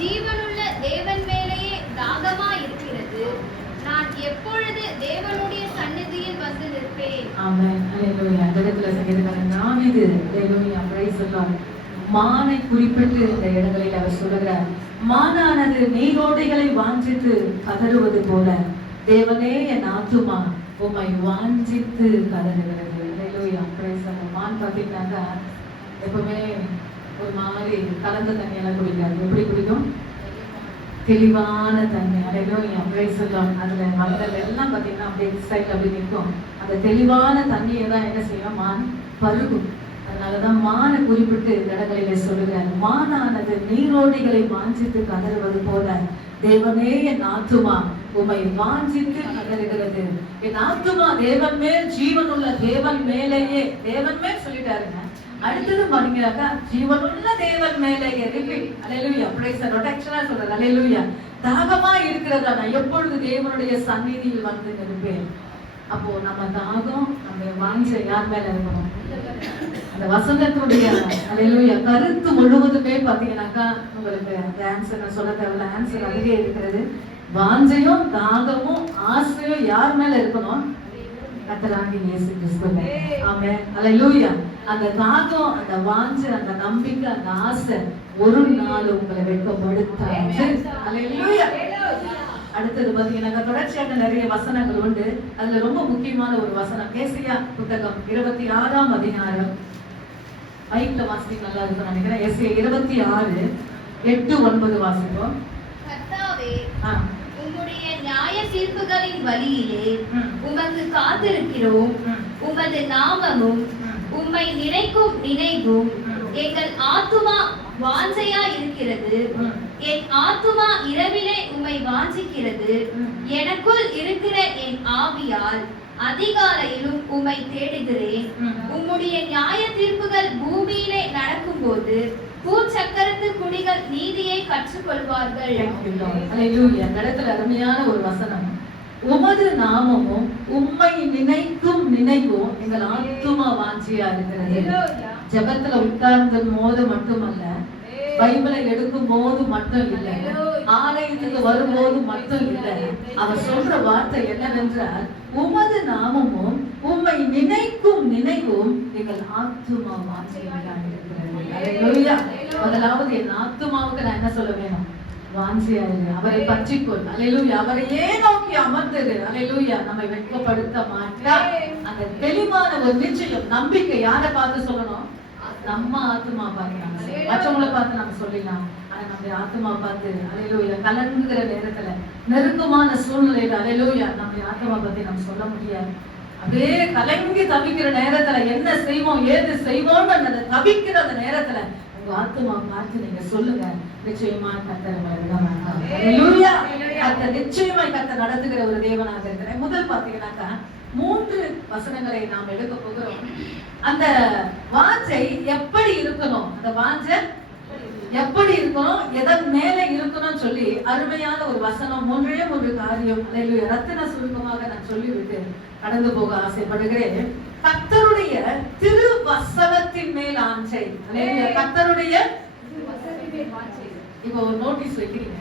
ஜீவனுள்ள தேவன் மேலேயே தாகமா இருக்கிறது. நான் எப்பொழுது தேவனுடைய சந்நிதியில் வந்து நிற்பேன். ஆமென். அல்லேலூயா. அந்த இடத்துல சங்கீதக்காரன் தாவீது அல்லேலூயா பிரைஸ் தி லார்ட் மானை குறிப்பிட்டு இந்த இடங்களில் அவர் சொல்கிறார், மானானது நீரோடைகளை வாஞ்சித்து கதறுவது போல தேவனே என் ஆத்துமா உம்மை வாஞ்சித்து கதறுகிறது. அல்லேலூயா பிரைஸ் தி லார்ட். மான் பார்த்தீங்கன்னாக்கா எப்பவுமே ஒரு மாதிரி கலந்த தண்ணியெல்லாம் குடிக்காது. எப்படி குடிக்கும்? தெளிவான தண்ணி. அல்லேலூயா பிரைஸ் தி லார்ட். அதுல மலர்கள் எல்லாம் பார்த்தீங்கன்னா அப்படியே சைட்ல அப்படி நிற்கும். அந்த தெளிவான தண்ணியை தான் என்ன செய்யும்? மான் பருகும். அதனாலதான் மானை குறிப்பிட்டு இடங்களிலே சொல்லுகிறார், மானானது நீரோடைகளை வாஞ்சித்து கதறுவது போல தேவனே என் ஆத்துமா உம்மை வாஞ்சித்து கதறுகிறது. என் ஆத்துமா தேவன் மேல், ஜீவனுள்ள தேவன் மேலேயே, தேவன் மேல் சொல்லிட்டாருங்க. அடுத்தது பாத்தீங்கன்னாக்கா ஜீவனுள்ள தேவன் மேலேயே repeat. Hallelujah praise the Lord. ரொட்டேஷனா சொல்றாரு. அல்லேலூயா. தாகமா இருக்கிறதா நான் எப்பொழுது தேவனுடைய சந்நிதியில் வந்து நிற்பேன். அப்போ நம்ம தாகம், நம்ம வாஞ்சை யார் மேல இருக்கணும்? அந்த வசனத்துடைய அல்லேலூயா கருத்து முழுவதுமே பாத்தீங்கன்னாக்கா உங்களுக்கு அந்த ஆன்சர் நான் சொல்ல தேவையில்ல, ஆன்சர் அதுவே இருக்கிறது. வாஞ்சையும் தாகமும் ஆசையும் யார் மேல இருக்கணும்? கர்த்தராகிய இயேசு கிறிஸ்து மேல. ஆமென். அல்லேலூயா. அந்த தாகம், அந்த வாஞ்சை, அந்த நம்பிக்கை, அந்த ஆசை ஒரு நாள் உங்களை வெட்கப்படுத்தாது. அல்லேலூயா. அடுத்தது பாத்தீங்கன்னா தொடர்ச்சியாக நிறைய வசனங்கள் உண்டு. அதுல ரொம்ப முக்கியமான ஒரு வசனம் ஏசாயா புத்தகம் 26ஆம் அதிகாரம். மைக்ல வாசிக்க நல்லா இருக்கும் நினைக்கிறேன். ஏசாயா 26 8 9 வாசிப்போம். கர்த்தாவே, உம்முடைய நியாய தீர்ப்புகளின் வழியிலே உமக்கு காத்திருக்கிறோம். உமது நாமமும் உம்மை நினைக்கும் நினைவும் எங்கள் ஆத்துமா வாஞ்சையா இருக்கிறது. என் ஆத்துமா இரவிலே உம்மை வாஞ்சிக்கிறது. எனக்குள் இருக்கிற என் ஆவியால் அதிகாலையிலும் உம்மை தேடுகிறேன். உம்முடைய நியாய தீர்ப்புகள் பூமியிலே நடக்கும் போது பூச்சக்கரத்து குடிகள் நீதியை கற்றுக்கொள்வார்கள். அல்லேலூயா. இந்த இடத்துல அருமையான ஒரு வசனம். உமது நாமமும் உம்மை நினைக்கும் நினைவும் எங்கள் ஆத்துமா வாஞ்சியா இருக்கிறது. ஜெபத்துல உட்கார்ந்த போது மட்டுமல்ல, பைபிளை எடுக்கும் போது மட்டும் இல்லை, ஆலயத்துக்கு வரும்போது மட்டும் இல்லை, அவர் சொல்ற வார்த்தை என்னவென்றால், உமது நாமமும் உம்மை நினைக்கும் நினைவும் எங்கள் ஆத்துமா வாஞ்சியாக இருக்கிறது. அல்லேலூயா. முதலாவது என் ஆத்துமாவுக்கு நான் என்ன சொல்ல வேணும்? வாஞ்சியா இரு, அவரை பற்றிக்கொள். அல்லேலூயா. அவரையே நோக்கி அமர்ந்தது. அல்லேலூயா. நம்மை வெட்கப்படுத்த மாட்டார். அந்த தெளிவான ஒரு நிச்சயம், நம்பிக்கை யாரை பார்த்து சொல்லணும்? நம்ம ஆத்துமா பார்த்து நம்ம, மற்றவங்களை பார்த்து நம்ம சொல்லிடலாம். ஆனா நம்ம ஆத்துமா பார்த்து அல்லேலூயா கலங்குகிற நேரத்துல, நெருக்கமான சூழ்நிலையில அல்லேலூயா நம்ம ஆத்துமா பத்தி நம்ம சொல்ல முடியாது. அப்படியே கலங்கி தவிக்கிற நேரத்துல என்ன செய்வோம் ஏது செய்வோம்னு அந்த தவிக்கிற அந்த நேரத்துல உங்க ஆத்துமா பார்த்து நீங்க சொல்லுங்க. நிச்சயமா கர்த்தர் உங்களை விட மாட்டார். அல்லேலூயா. கர்த்தர் நிச்சயமாய் கர்த்தர் நடத்துகிற ஒரு தேவனாக இருக்கிறார். முதல் பாத்தீங்கன்னாக்கா 3 வசனங்களை நாம் எடுக்க போகிறோம். அந்த வாஞ்சை எப்படி இருக்கணும், அந்த வாஞ்சை எப்படி இருக்கணும், எதன் மேல இருக்கணும் சொல்லி அருமையான ஒரு வசனம். 3 காரியம். அல்லேலூயா. ரத்தின சுருக்கமாக நான் சொல்லிவிட்டு கடந்து போக ஆசைப்படுகிறேன். கர்த்தருடைய திருவசனத்தின் மேல் ஆஞ்சை. அல்லேலூயா. கர்த்தருடைய இப்போ ஒரு நோட்டீஸ் வைக்கிறீங்க,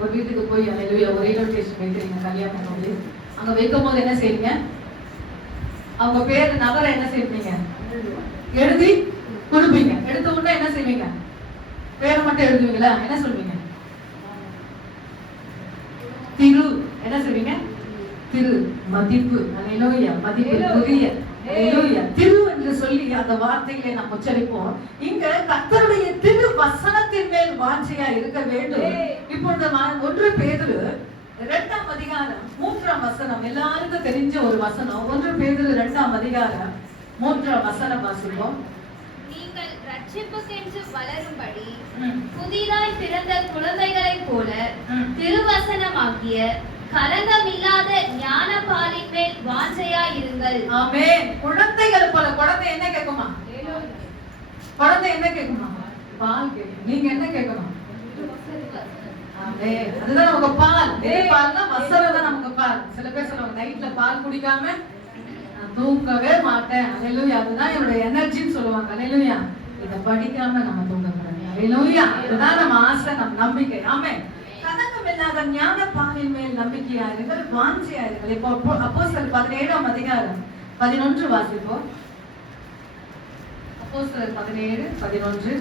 ஒரு வீட்டுக்கு போய் அல்லேலூயா ஒரு இன்விடேஷன் வைக்கிறீங்க கல்யாணம் சொல்லி, அங்க வைக்கும் போது என்ன செய்வீங்க? அவங்க பேரு நபரை என்ன செய்வீங்க? எழுதி கொடுப்பீங்க. எடுத்த உடனே என்ன செய்வீங்க? பேரை மட்டும் எழுதுவீங்களா? என்ன சொல்வீங்க? திரு. என்ன சொல்வீங்க? திரு. மதிப்பு. அல்லேலூயா. மதிப்புக்குரிய. அல்லேலூயா. திரு என்று சொல்லி அந்த வார்த்தைகளை நாம் உச்சரிப்போம். இங்க கர்த்தருடைய திரு வசனத்தின் மேல் வாஞ்சையா இருக்க வேண்டும். இப்பொழுது 1 பேதுரு 2ஆம் அதிகாரம் 3ஆம் வசனம், எல்லாருக்கும் தெரிஞ்ச ஒரு வசனம். 1 பேதுரு 2ஆம் அதிகாரம் 3ஆம் வசனம் வாசிப்போம். நீங்கள் ரட்சிப்புக்கென்று வளரும்படி புதிதாய் பிறந்த குழந்தைகளைப் போல திருவசனமாகிய கலங்கமில்லாத ஞானபாலின் மேல் வாஞ்சையா இருங்கள். ஆமென். குழந்தைகள் போல. குழந்தை என்ன கேட்குமா? குழந்தை என்ன கேட்குமா? பால் கேட்கும். நீங்க என்ன கேட்கணும்? ஆமென். அதுதான் நமக்கு பால். பால்னா வசனம் தான் நமக்கு பால். சில பேர் சொல்லுவாங்க நைட்ல பால் குடிக்காம நான் தூங்கவே மாட்டேன். அல்லேலூயா. அதுதான் என்னோட எனர்ஜின்னு சொல்லுவாங்க. அல்லேலூயா. இத படிக்காம நம்ம தூங்கக்கூடாது. ஹalleluya. இதுதான் நம்ம ஆசை, நம்ம நம்பிக்கை. ஆமென். கலக்கம் இல்லாத ஞான பாலின் மேல் நம்பிக்கையா இருங்கள், வாஞ்சையா இருங்கள். இப்போ அப்போஸ்தலர் 17ஆம் அதிகாரம் 11 வாசிப்போம். அப்போஸ்தலர் 17:11.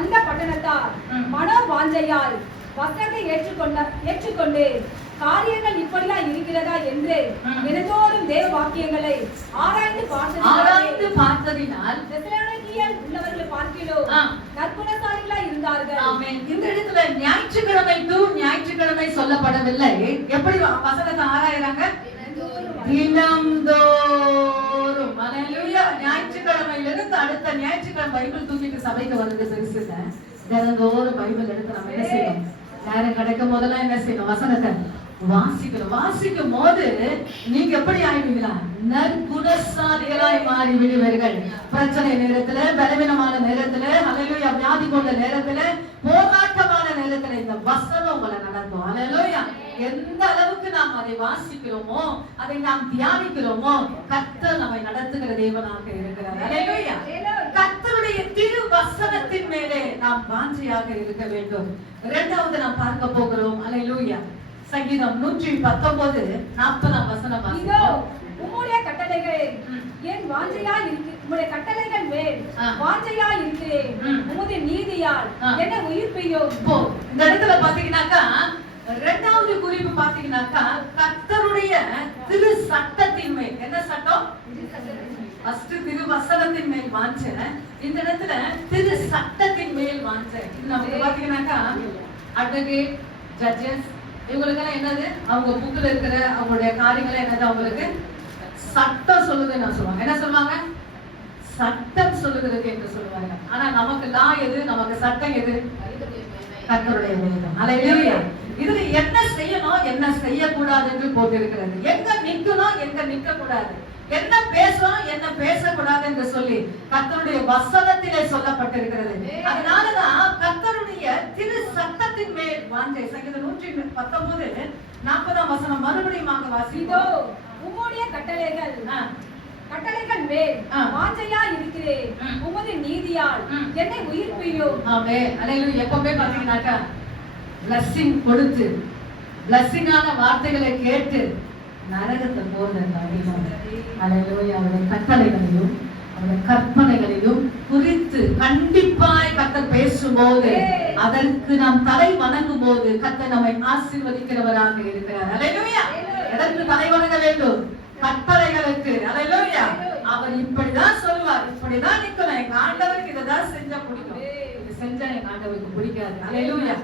அந்த பட்டணத்தார் மனோ வாஞ்சையால் வசனத்தை ஏற்றுக்கொண்டு காரியங்கள் இப்படியா இருக்கிறதா என்று தினந்தோறும் தேவ வாக்கியங்களை ஆராய்ந்து பார்த்ததினால் தெசலோனிக்கேயர் உள்ளவர்களை பார்க்கிலும் நற்குணசாலிகளா இருந்தார்கள். ஆமென். இந்த இடத்துல ஞாயிற்றுக்கிழமை சொல்லப்படவில்லை. எப்படி வசனத்தை ஆராயறாங்க? தினம்தோறும். ஹalleluya. ஞாயிற்றுக்கிழமையிலிருந்து அடுத்த ஞாயிற்றுக்கிழமை பைபிள் தூக்கிட்டு சபைக்கு வர்றது பெருசுங்க. தினந்தோறும் பைபிள் எடுத்து நம்ம என்ன செய்யணும்? நேரம் கிடைக்கும் போதெல்லாம் என்ன செய்யணும்? வசனத்தை வாசிக்கணும். வாசிக்கும் போது நீங்க எப்படி ஆயிடுவீங்களா? நற்குணசாலிகளாய் மாறி விடுவீர்கள். பிரச்சனை நேரத்துல, பலவீனமான நேரத்துல, ஹalleluya, வியாதி கொண்ட நேரத்துல, போராட்டமான நேரத்துல இந்த வசனம் உங்களை நடத்தும். ஹalleluya. எந்த அளவுக்கு நாம் அதை வாசிக்கிறோமோ, அதை நாம் தியானிக்கிறோமோ, கர்த்தர் நம்மை நடத்துகிற தேவனாக இருக்கிறார். ஹalleluya. கர்த்தருடைய திரு வசனத்தின் மேலே நாம் வாஞ்சையாக இருக்க வேண்டும். இரண்டாவது நாம் பார்க்க போகிறோம். ஹalleluya. சங்கீதம் 119:40 வசனம். இதோ உம்முடைய கட்டளைகள் என் வாஞ்சையா இருக்கு, உம்முடைய கட்டளைகள் மேல் வாஞ்சையா இருக்கிறேன். உம்முடைய நீதியால் என்ன உயிர்ப்பையும். இப்போ இந்த இடத்துல பாத்தீங்கன்னாக்கா இரண்டாவது குறிப்பு பாத்தீங்கன்னாக்கா கர்த்தருடைய திரு சட்டத்தின் மேல். என்ன சட்டம்? ஃபர்ஸ்ட் திரு வசனத்தின் மேல் வாஞ்ச. இந்த இடத்துல திரு சட்டத்தின் மேல் வாஞ்ச. இது நமக்கு பாத்தீங்கன்னாக்கா அட்வொகேட், ஜட்ஜஸ் இவங்களுக்கெல்லாம் என்னது? அவங்க புக்ல இருக்கிற அவங்களுடைய காரியங்களை என்னது? அவங்களுக்கு சட்டம் சொல்லுதுன்னு நான் சொல்லுவாங்க. என்ன சொல்லுவாங்க? சட்டம் சொல்லுகிறது என்று சொல்லுவாங்க. ஆனா நமக்கு லா எது? நமக்கு சட்டம் எது? கர்த்தருடைய வேதம். ஹalleluya. இதுல என்ன செய்யணும், என்ன செய்யக்கூடாது என்று போட்டிருக்கிறது. எங்க நிக்கணும், எங்க நிக்க கூடாது, என்ன பேசணும், என்ன பேசக்கூடாது என்று சொல்லி கர்த்தருடைய வசனத்திலே சொல்லப்பட்டிருக்கிறது. அதனாலதான் கர்த்தருடைய திரு சட்டத்தின் மேல் வாஞ்சை. சங்கீதம் 119:40 வசனம் மறுபடியும் வாசிப்போம். உம்முடைய கட்டளைகள் மேல் வாஞ்சையா இருக்கிறேன். உமது நீதியால் என்னை உயிர்ப்பியும். ஆமென். ஹalleluya. எப்பவுமே பாத்தீங்கன்னாக்கா blessing கொடுத்து blessing-ஆன வார்த்தைகளை கேட்டு நரகத்தை போறது அதிகம். ஹalleluya. அவருடைய கட்டளைகளையும் அவருடைய கற்பனைகளையும் குறித்து கண்டிப்பாய் கர்த்தர் பேசும்போது, அதற்கு நாம் தலை வணங்கும் போது கர்த்தர் நம்மை ஆசீர்வதிக்கிறவராக இருக்கிறார். ஹalleluya. எதற்கு தலை வணங்க வேண்டும்? கட்டளைகளுக்கு. ஹalleluya. அவர் இப்படிதான் சொல்லுவார், இப்படிதான் நிக்கணும். எங்க ஆண்டவருக்கு இததான் செஞ்சா பிடிக்கும், இது செஞ்சா எங்க ஆண்டவருக்கு பிடிக்காது. ஹalleluya.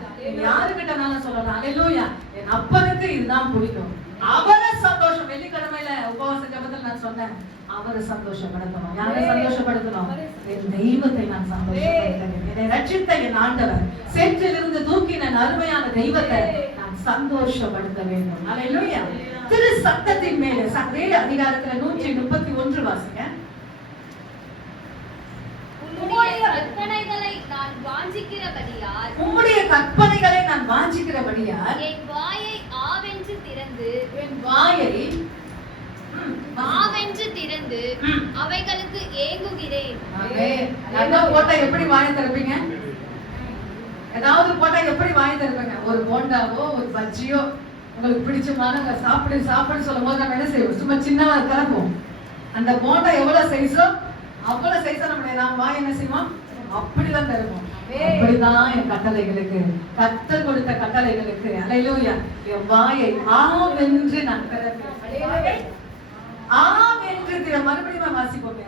யாருக்கிட்ட நான் சொல்லலாம்? ஹalleluya. என் அப்பனுக்கு இதுதான் பிடிக்கும். அவரை சந்தோஷம். வெள்ளிக்கிழமையில உபவாச ஜெபத்துல நான் சொன்னேன், அவரை சந்தோஷப்படுத்தணும். யாரை சந்தோஷப்படுத்தணும்? என் தெய்வத்தை நான் சந்தோஷப்படுத்தணும். என்னை ரட்சித்த என் ஆண்டவர், சேற்றிலிருந்து தூக்கின அருமையான தெய்வத்தை நான் சந்தோஷப்படுத்த வேண்டும். ஹalleluya. திரு சட்டத்தின் மேலே அதே அதிகாரத்துல 131 வாசிங்க. உம்முடைய கற்பனைகளை நான் வாஞ்சிக்கிறபடியால் என் வாயை ஆவென்று திறந்து அவைகளுக்கு ஏங்குகிறேன். போட்டா எப்படி வாயை திறப்பீங்க? ஏதாவது போட்டா எப்படி வாயை திறப்பீங்க? ஒரு போண்டாவோ ஒரு பஜ்ஜியோ உங்களுக்கு பிடிச்சமான சாப்பிடு சொல்லும் போது நம்ம என்ன செய்வோம்? சும்மா சின்னவா திறப்போம். அந்த போண்டா எவ்வளவு சைஸோ அவ்வளவு சைஸா நம்ம வாய் என்ன செய்வோம்? அப்படிதான் திறப்போம். அப்படிதான் என் கட்டளைகளுக்கு, கர்த்தர் கொடுத்த கட்டளைகளுக்கு ஹalleluya, என் வாயை ஆவென்று நான் திறப்பேன். ஆவென்று மறுபடியும் வாசிப்போம்.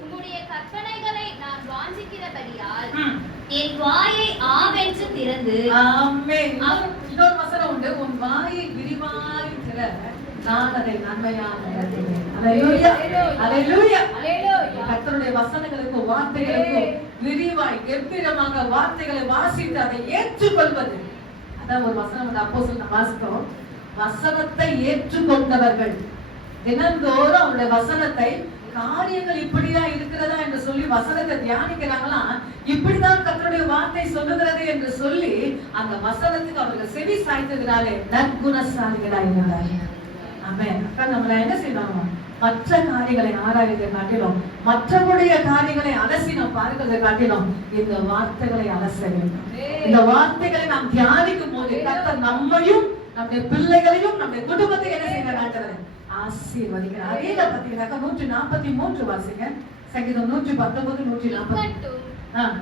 உம்முடைய கற்பனைகளை நான் வாஞ்சிக்கிறபடியால் என் வாயை ஆவென்று திறந்து. ஆமென். இன்னொரு வசனம் உண்டு, உன் வாயை விரிவாய் திற, நான் அதை நன்மையாக நடத்துவேன். ஹalleluya. ஹalleluya. கர்த்தருடைய வசனங்களுக்கு, வார்த்தைகளுக்கு விரிவாய் கம்பீரமாக வார்த்தைகளை வாசித்து அதை ஏற்றுக்கொள்வது. அதான் ஒரு வசனம் அப்போஸ்தலர் வாசித்தோம். வசனத்தை ஏற்றுக்கொண்டவர்கள் தினந்தோறும் அவருடைய வசனத்தை, காரியங்கள் இப்படியா இருக்கிறதா என்று சொல்லி வசனத்தை தியானிக்கிறாங்களா, இப்படிதான் கர்த்தருடைய வார்த்தை சொல்லுகிறது என்று சொல்லி அந்த வசனத்துக்கு அவர்கள் செவி சாய்த்ததினாலே நற்குணசாலிகளாய் இருந்தார்கள். ஆமென். அப்ப நம்மள என்ன செய்யணும்? மற்ற காரியங்களை ஆராய்வதை காட்டிலும், மற்றவருடைய காரியங்களை அலசி நாம் பார்க்கிறதை காட்டிலும் இந்த வார்த்தைகளை அலச வேண்டும். இந்த வார்த்தைகளை நாம் தியானிக்கும் போது கர்த்தர் நம்மையும் நம்முடைய பிள்ளைகளையும் நம்முடைய குடும்பத்தை என்ன செய்ய காட்டுறது ஆசீர்வதிக்கிறார். அதே பார்த்தீங்கன்னாக்கா 143 வாசிங்க. சங்கீதம் 119 140.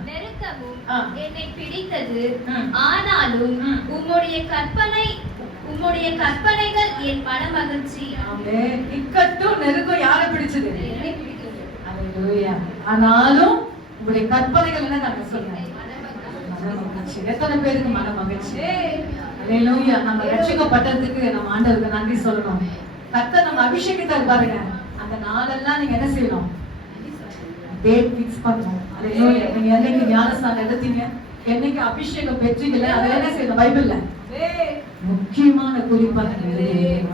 நெருக்கமும் என்னை பிடித்தது, ஆனாலும் உம்முடைய கற்பனைகள் என் மனமகிழ்ச்சி. ஆமென். இக்கட்டும் நெருக்கம் யாரை பிடிச்சது? அல்லேலூயா. ஆனாலும் உங்களுடைய கற்பனைகள் என்ன நான் சொல்றேன்? மனமகிழ்ச்சி. எத்தனை பேருக்கு மனமகிழ்ச்சி? அல்லேலூயா. நம்ம ரட்சிக்கப்பட்டதுக்கு நம்ம ஆண்டவருக்கு நன்றி சொல்லணும். கர்த்தர் நம்ம அபிஷேகத்தார் பாருங்க. அந்த நாளெல்லாம் நீங்க என்ன செய்யணும்? டேட் ஃபிக்ஸ் பண்ணணும். அல்லேலூயா. நீங்க என்னைக்கு ஞானஸ்நானம் எடுத்தீங்க, என்னைக்கு அபிஷேகம் பெற்றீங்களே, அதெல்லாம் என்ன செய்யணும்? பைபிள்ல முக்கியமான குறிப்பா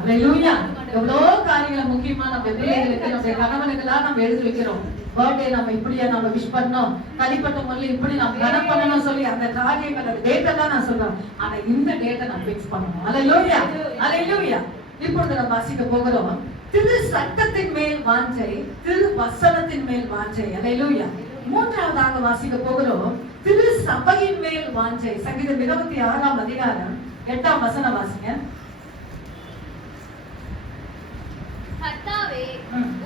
அல்லேலூயா. எவ்வளவு காரியங்களை முக்கியமா நம்ம பிள்ளைகளுக்கு, நம்ம கணவனுக்கெல்லாம் நம்ம எழுதி வைக்கிறோம். பர்த்டே நம்ம இப்படியா நம்ம விஷ் பண்ணோம், தனிப்பட்ட முறையில் இப்படி நம்ம கனம் பண்ணணும் சொல்லி அந்த காரியங்கள் அந்த டேட்டை தான் நான் சொல்றேன். ஆனா இந்த டேட்டை நான் ஃபிக்ஸ் பண்ணணும். அல்லேலூயா. அல்லேலூயா. இப்பொழுது நம்ம வாசிக்க போகிறோம். திரு சட்டத்தின் மேல் வாஞ்சை, திரு வசனத்தின் மேல் வாஞ்சை. அல்லேலூயா. மூன்றாவதாக வாசிக்க போகிறோம். திரு சபையின் மேல் வாஞ்சை. சங்கீதம் 26 அதிகாரம் 8 வசனம் வாசிங்க. கர்த்தாவே,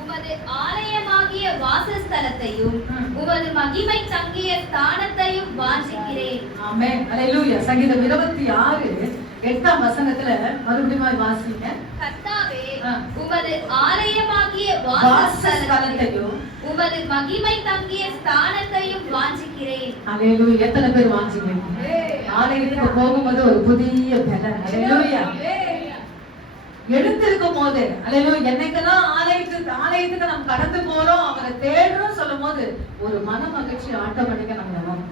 உமது ஆலயமாகிய வாசஸ்தலத்தையும் உமது மகிமை தங்கிய ஸ்தானத்தையும் வாஞ்சிக்கிறேன். ஆமென். அல்லேலூயா. சங்கீதம் 26 8 வசனத்துல மறுபடியும் வாசிங்க. கர்த்தாவே, உமது ஆலயமாகிய வாசஸ்தலத்தையும் உமது மகிமை தங்கிய ஸ்தானத்தையும் வாஞ்சிக்கிறேன். அல்லேலூயா. எத்தனை பேர் வாஞ்சிக்கிறீங்க? ஆலயத்துக்கு போகும்போது ஒரு புதிய பலன். அல்லேலூயா. எடுத்திருக்கும் போது அல்லேலூயா. என்னைக்கெல்லாம் ஆலயத்துக்கு நம்ம கடந்து போறோம், அவரை தேடுறோம் சொல்லும் போது ஒரு மன மகிழ்ச்சி ஆட்டோமேட்டிக்கா நம்ம வரும்.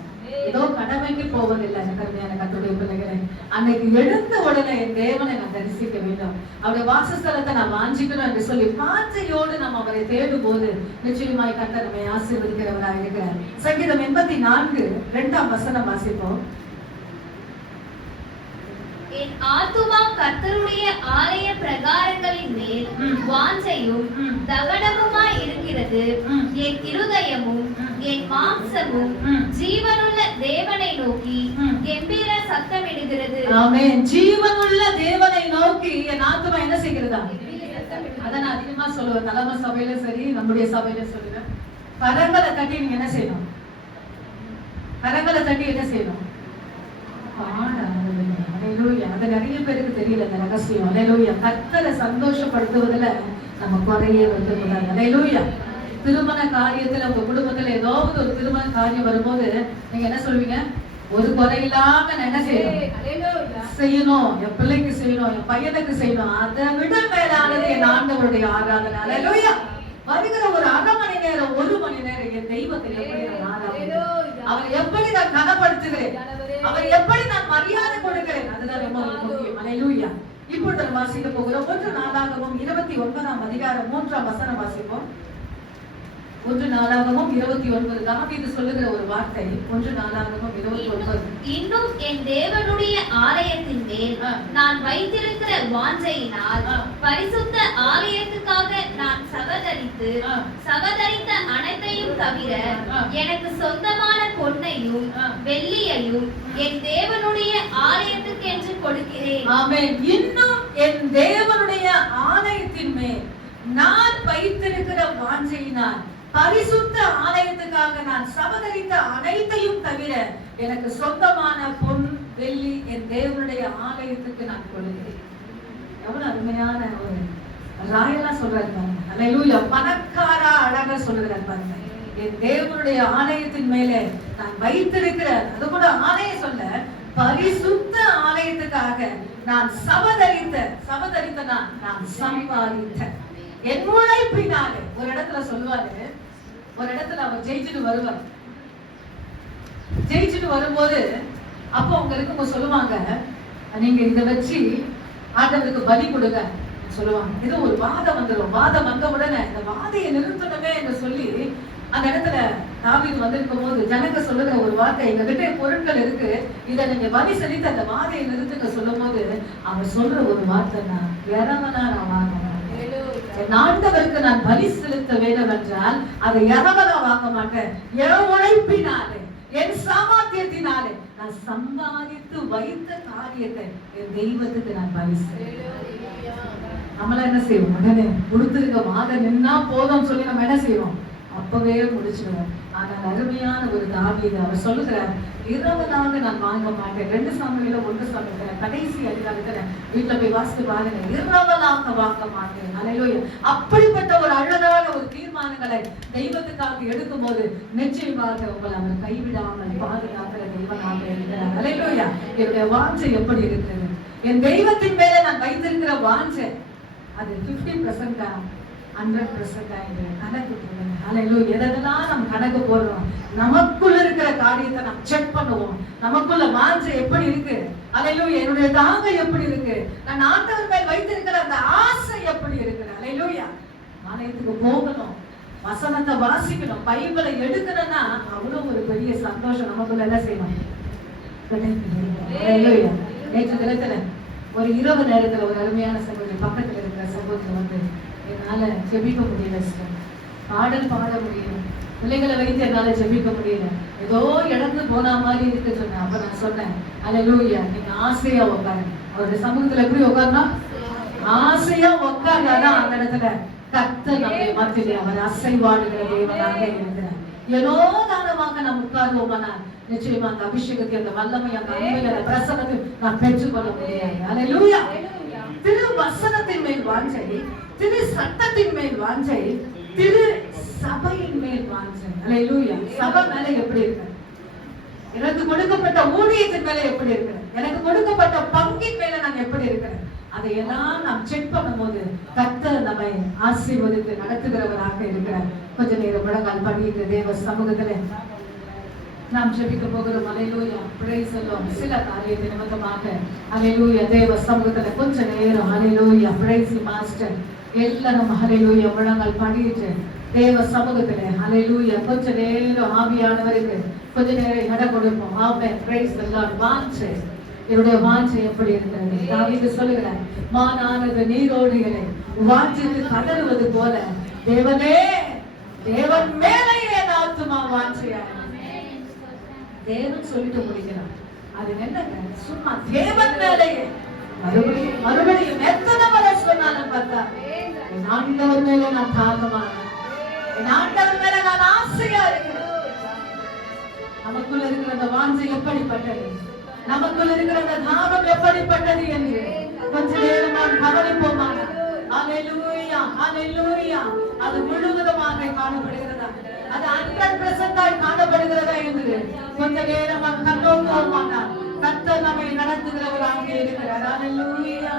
ஏதோ கடமைக்கு போவதில்லை. கருமையான கர்த்தருடைய பிள்ளைகளே, அன்னைக்கு எடுத்த உடனே என் தேவனை நான் தரிசிக்க வேண்டும், அவருடைய வாசஸ்தலத்தை நான் வாஞ்சிக்கணும் என்று சொல்லி வாஞ்சையோடு நாம் அவரை தேடும் போது நிச்சயமாய் கர்த்தர் நம்மை ஆசீர்வதிக்கிறவராக இருக்கிறார். சங்கீதம் 84 2 வசனம் வாசிப்போம். என் ஆத்துமா கர்த்தருடைய ஆலய பிரகாரங்களின் மேல் வாஞ்சையும் தகனமுமாய் இருக்கிறது. என் இருதயமும் என் மாம்சமும் ஜீவனுள்ள தேவனை நோக்கி கெம்பீர சத்தமிடுகிறது. ஆமென். ஜீவனுள்ள தேவனை நோக்கி என் ஆத்துமா என்ன செய்கிறதா? அத நான் அதிகமா சொல்லுவேன். தலைமை சபையில சரி, நம்முடைய சபையில சொல்லுவேன். கரங்களை தட்டி நீங்க என்ன செய்யணும்? கரங்களை தட்டி என்ன செய்யணும்? அது நிறைய பேருக்கு தெரியல இந்த ரகசியம். அல்லேலூயா. கர்த்தரை சந்தோஷப்படுத்துவதுல நம்ம குறையே வைக்க கூடாது. அல்லேலூயா. திருமண காரியத்துல உங்க குடும்பத்துல ஏதாவது ஒரு திருமண காரியம் வரும்போது நீங்க என்ன சொல்வீங்க? ஒரு குறை இல்லாம நான் என்ன செய்யணும், என் பிள்ளைக்கு செய்யணும், என் பையனுக்கு செய்யணும். அதை விட மேலானது என் ஆண்டவருடைய ஆராதனை. அல்லேலூயா. வருகிற ஒரு 1/2 மணி நேரம் 1 மணி நேரம் என் தெய்வத்தை எப்படி நான் ஆராதிக்கிறேன், அவரை எப்படி நான் கனப்படுத்துகிறேன், அவர் எப்படி நான் மரியாதை கொடுக்கிறேன், அதுதான் ரொம்ப முக்கியம். அல்லேலூயா. இப்பொழுது வாசிக்க போகிறோம். 1 நாளாகமம் 29 அதிகாரம் 3 வசனம் வாசிப்போம். 1 நாளாகமம் 29 தாவீது சொல்லுகிற ஒரு வார்த்தை. 1 நாளாகமம் 29. இன்னும் என் தேவனுடைய ஆலயத்தின் மேல் நான் வைத்திருக்கிற வாஞ்சையினால் பரிசுத்த ஆலயத்துக்காக நான் சவதரித்த அனைத்தையும் தவிர எனக்கு சொந்தமான பொன்னையும் வெள்ளியையும் என் தேவனுடைய ஆலயத்துக்கு என்று கொடுக்கிறேன். ஆமென். இன்னும் என் தேவனுடைய ஆலயத்தின் மேல் நான் வைத்திருக்கிற வாஞ்சையினால் பரிசுத்த ஆலயத்துக்காக நான் சவதரித்த அனைத்தையும் தவிர எனக்கு சொந்தமான பொன் வெள்ளி என் தேவனுடைய ஆலயத்துக்கு நான் கொடுக்கிறேன். எவ்வளவு அருமையான ஒரு ராயலா சொல்றாரு பாருங்க. அல்லேலூயா. பணக்காரா அழகா சொல்லுகிறார் பாருங்க. என் தேவனுடைய ஆலயத்தின் மேலே நான் வைத்திருக்கிற, அது கூட ஆலய சொல்ல, பரிசுத்த ஆலயத்துக்காக நான் சவதரித்த நான் சம்பாதித்த என் உழைப்பினாலே. ஒரு இடத்துல சொல்லுவாரு, ஒரு இடத்துல அவர் ஜெயிச்சுட்டு வருவார். ஜெயிச்சுட்டு வரும்போது அப்போ உங்களுக்கு சொல்லுவாங்க, நீங்க இதை வச்சு ஆண்டவருக்கு பலி கொடுங்க சொல்லுவாங்க. இது ஒரு வாதம் வந்துடும். வாதம் வந்த உடனே இந்த வாதையை நிறுத்தணுமே என்று சொல்லி அந்த இடத்துல தாவீது வந்திருக்கும் போது ஜனங்க சொல்லுகிற ஒரு வார்த்தை, எங்க கிட்ட பொருட்கள் இருக்கு, இதை நீங்க பலி செலுத்தி அந்த வாதையை நிறுத்துங்க சொல்லும் போது அவர் சொல்ற ஒரு வார்த்தைன்னா, இறவனா நான் வாங்கினேன், என் ஆண்டவருக்கு நான் பலி செலுத்த வேண்டும் என்றால் அதை இரவலா வாங்க மாட்டேன். என் உழைப்பினாலே, என் சாமர்த்தியத்தினாலே நான் சம்பாதித்து வைத்த காரியத்தை என் தெய்வத்துக்கு நான் பலி செய்வேன். நம்மள என்ன செய்வோம்? உடனே கொடுத்திருக்க வாங்க நின்னா போதும் சொல்லி நம்ம என்ன செய்வோம்? அப்பவே முடிச்சிடுவோம். ஆனால் அருமையான ஒரு தாவீது அவர் சொல்லுகிறார், இரவலாக நான் வாங்க மாட்டேன். 2 சாமுவேல் 1 கடைசி அதிகாரத்துல வீட்டுல போய் வாசித்து பாருங்க. இரவலாக வாங்க மாட்டேன். அல்லேலூயா. அப்படிப்பட்ட ஒரு அழகான ஒரு தீர்மானங்களை தெய்வத்துக்காக எடுக்கும் போது நிச்சயமாக உங்களை அவர் கைவிடாமல் பாதுகாக்கிற தெய்வமாக இருக்கிறார். அல்லேலூயா. என்னுடைய வாஞ்சை எப்படி இருக்கிறது? என் தெய்வத்தின் மேல நான் வைத்திருக்கிற வாஞ்சை அது 50% 100% கணக்கு போடுங்க. அல்லேலூயா. எதெல்லாம் நம்ம கணக்கு போடுறோம், நமக்குள்ள இருக்கிற காரியத்தை நம்ம செக் பண்ணுவோம். நமக்குள்ள வாஞ்சை எப்படி இருக்கு? அல்லேலூயா. என்னுடைய தாகம் எப்படி இருக்கு? நான் ஆண்டவர் மேல் வைத்திருக்கிற அந்த ஆசை எப்படி இருக்கு? அல்லேலூயா. ஆலயத்துக்கு போகணும், வசனத்தை வாசிக்கணும், பைபிளை எடுக்கணும்னா அவ்வளவு ஒரு பெரிய சந்தோஷம் நமக்குள்ள என்ன செய்யணும்? அல்லேலூயா. நேற்று தினத்துல ஒரு இரவு நேரத்துல ஒரு அருமையான சகோதரி பக்கத்துல இருக்கிற சகோதரி வந்து, என்னால ஜெபிக்க முடியல சார், பாடல் பாட முடியல, பிள்ளைகளை வைத்து என்னால ஜெபிக்க முடியல, ஏதோ இழந்து போன மாதிரி இருக்கு சொன்னேன். அப்ப நான் சொன்னேன், அல்லேலூயா, நீங்க ஆசையா உட்காருங்க. அவருடைய சமூகத்துல எப்படி உட்கார்னா ஆசையா உட்கார்ந்தாதான் அந்த இடத்துல கர்த்தர் நம்மை மத்தியிலே அவர் அசைவாடுகிற தேவனாக இருக்கிறார். ஏதோ தானமாக நாம் உட்கார்ந்தோமானால் நிச்சயமா அந்த அபிஷேகத்தை, அந்த வல்லமை, அந்த அன்பை, அந்த பிரசன்னத்தை நாம் பெற்றுக்கொள்ள முடியாது. அல்லேலூயா. திரு வசனத்தின் மேல் வாஞ்சை, திரு சட்டத்தின் மேல் வாஞ்சை, திரு சபையின் மேல் வாஞ்சை. அல்லேலூயா. சபை மேல எப்படி இருக்கு? எனக்கு கொடுக்கப்பட்ட ஊழியத்தின் மேல எப்படி இருக்கு? எனக்கு கொடுக்கப்பட்ட பங்கின் மேல நான் எப்படி இருக்கிறேன்? அதையெல்லாம் நாம் செக் பண்ணும்போது கர்த்தர் நம்மை ஆசீர்வதித்து நடத்துகிறவராக இருக்கிறார். கொஞ்ச நேரம் முழங்கால் படிட்டு தேவ சமூகத்துல நாம் ஜெபிக்க போகிறோம். அல்லேலூயா. Praise the Lord. சில காரியத்தை நிமித்தமாக அல்லேலூயா தேவ சமூகத்துல கொஞ்ச நேரம் அல்லேலூயா பிரைஸ் மாஸ்டர் எல்லாரும் அல்லேலூயா முழங்கால் படிட்டு தேவ சமூகத்துல அல்லேலூயா கொஞ்ச நேரம் ஆவியானவருக்கு கொஞ்ச நேரம் இடம் கொடுப்போம். ஆமென். Praise the Lord. வாஞ்சை, என்னுடைய வாஞ்சை எப்படி இருக்கிறது? தாவீது சொல்லுகிறார், மானானது நீரோடைகளை வாஞ்சித்து கதறுவது போல தேவனே, தேவன் மேலே என் ஆத்துமா வாஞ்சையா. தேவன் சொல்லிட்டு முடிக்கிறார். அது என்னங்க? சும்மா தேவன் மேலேயே மறுபடியும் எத்தனை முறை சொன்னாலும் பார்த்தா, என் ஆண்டவர் மேல நான் தாகமா, என் ஆண்டவர் மேல நான் ஆசையா இருக்கிறேன். நமக்குள்ள இருக்கிற அந்த வாஞ்சை எப்படிப்பட்டது, நமக்குள்ள இருக்கிற அந்த தாகம் எப்படிப்பட்டது என்று கொஞ்ச நேரம் நாம் கவனிப்போமாக. அல்லேலூயா, அல்லேலூயா. அது முழுவதுமாக காணப்படுகிறதா, அது 100% காணப்படுகிறதா என்று கொஞ்ச நேரம் நாம் கண்ணோக்குவோமாக. கர்த்தர் நம்மை நடத்துகிறவராக இருக்கிறார். அல்லேலூயா.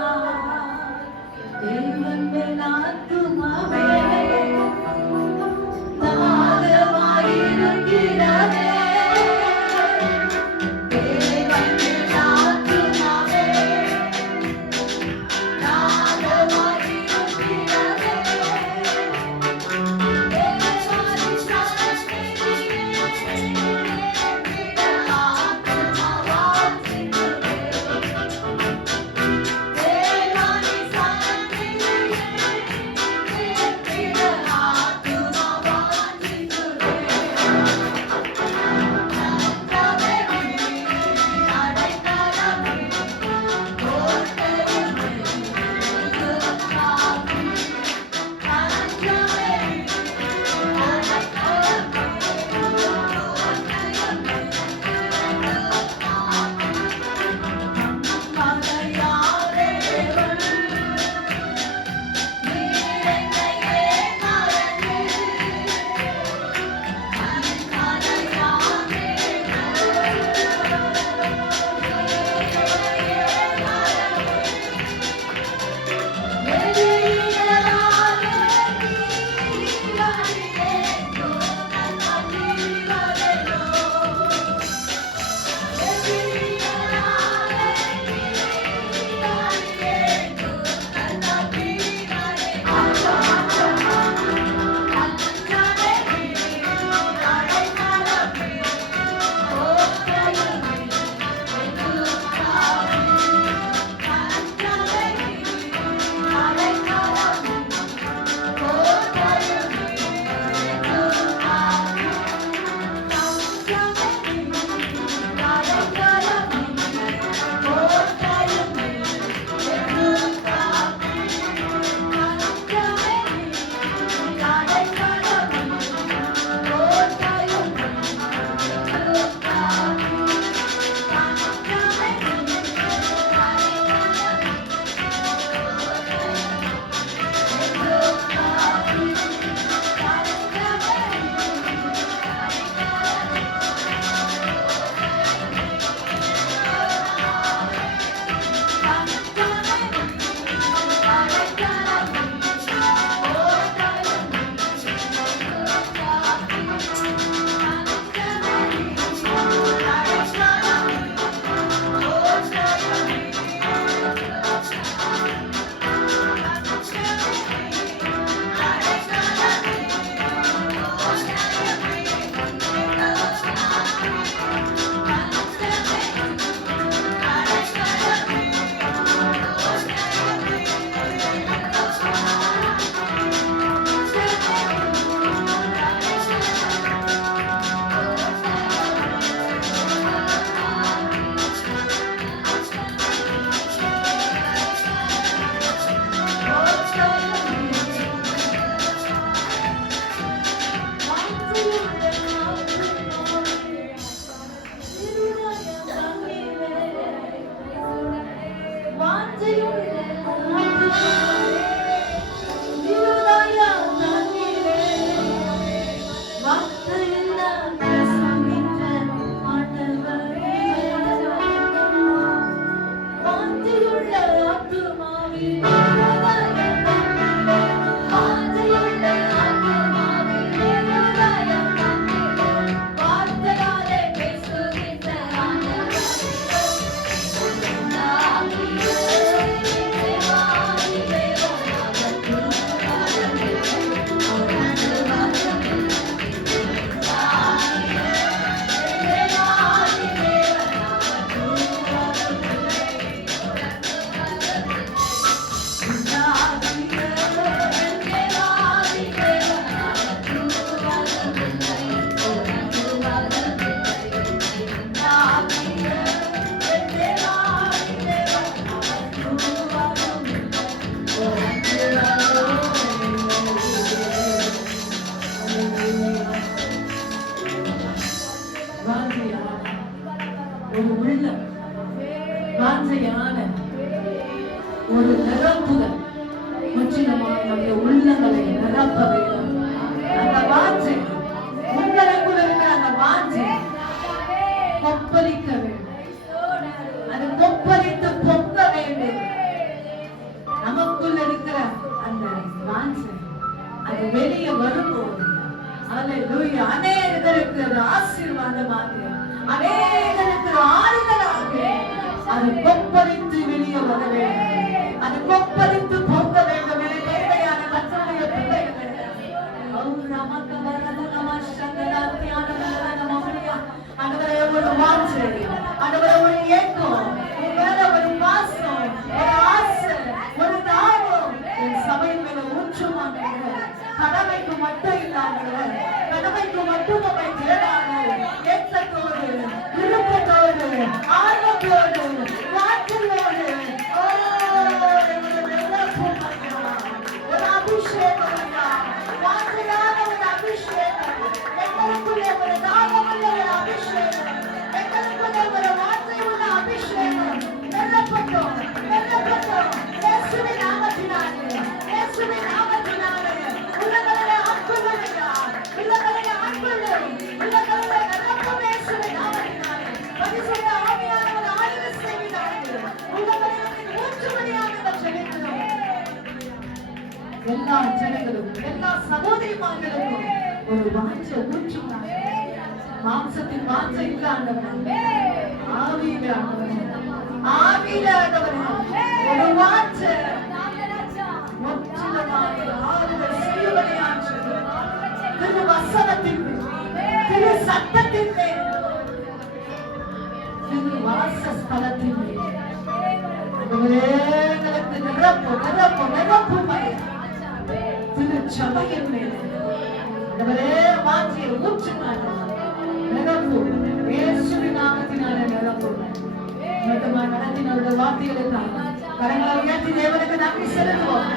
தேவன் மேல் ஆத்துமாவே தாகமாய் இருக்கிறதே, Yeah. ஒரு உள்ளம், வாஞ்சையான ஒரு நிரப்புதல் முற்றிலுமாக நம்முடைய உள்ளங்களை நிரப்ப வேண்டும். அந்த வாஞ்சை, உங்களுக்குள்ள இருக்கிற அந்த வாஞ்சை கொப்பளிக்க வேண்டும். அது கொப்பளித்து பொங்க வேண்டும். நமக்குள்ள இருக்கிற அந்த வாஞ்சை அது வெளியே வரும்போது அல்லேலூயா, அநேகருக்கு அது ஆசீர்வாதமாக, அநேகருக்கு ஆறுதலாக அது கொப்பளித்து வெளியே வர வேண்டும். அது கொப்பளித்து பொங்க வேண்டும். என தேவையான கர்த்தருடைய பிள்ளைகளே, நமக்கு வரத நம சங்கரா தியான நமமரியா. ஆண்டவரே, ஒரு வாஞ்சை, ஆண்டவரே, ஒரு ஏக்கம், மேல ஒரு பாசம், ஒரு ஆசை, ஒரு தாகம் என் சபையின் மேல ஊற்றுமாங்க. கடமைக்கு மட்டும் இல்லாமல், கடமைக்கு மட்டும் நம்மை தேடாமல், ஏற்றத்தோடு, விருப்பத்தோடு, ஆர்வத்தோடு, வாஞ்சையோடு, ஒரு அபிஷேகம் ஐயா, வாஞ்சையான ஒரு அபிஷேகம், எங்களுக்குள்ளே ஒரு தாகமுள்ள ஒரு அபிஷேகம், எங்களுக்குள்ளே ஒரு வாஞ்சை உள்ள அபிஷேகம் வெல்லப்பட்டோம், வெல்லப்பட்டோம். இயேசுவின் நாமத்தினாலே, இயேசுவின் நாமத்தினாலே உள்ளங்களிலே ஆட்கொள்ளுங்க, உள்ளங்களிலே ஆட்கொள்ளும், உள்ளங்களிலே நிரப்பும். இயேசுவின் நாமத்தினாலே பரிசுத்த ஆவியானவர் ஆளுகை செய்கிறார்கள். உள்ளங்களிலே ஊற்றும்படியாக ஜெபிக்கிறோம். எல்லா ஜனங்களும், எல்லா சகோதரிமார்களுக்கும் ஒரு வாஞ்சை ஊற்றுவாங்க. மாம்சத்தின் வாஞ்சை இல்ல ஆண்டவரே, ஆவியில ஆண்டவரே, ஆவியில ஆண்டவரே, ஒரு வாஞ்சை முற்றிலுமாக ஆறுதல் செய்யும்படியாச்சு. திரு வசனத்தின் மேல், திரு சத்தத்தின் மேல், திரு வாசஸ்தலத்தின் மேல் ஆண்டவரே எங்களுக்கு நிரப்பு, நிரப்பு, நிரப்புமை. திரு சபையின் மேல் ஆண்டவரே வாஞ்சையை ஊற்றுங்க. நிரப்பு, இயேசுவின் நாமத்தினாலே நிரப்பு. நடத்தினவருடைய வார்த்தைகளுக்காக கரங்களை உயர்த்தி தேவனுக்கு நன்றி செலுத்துவோம்.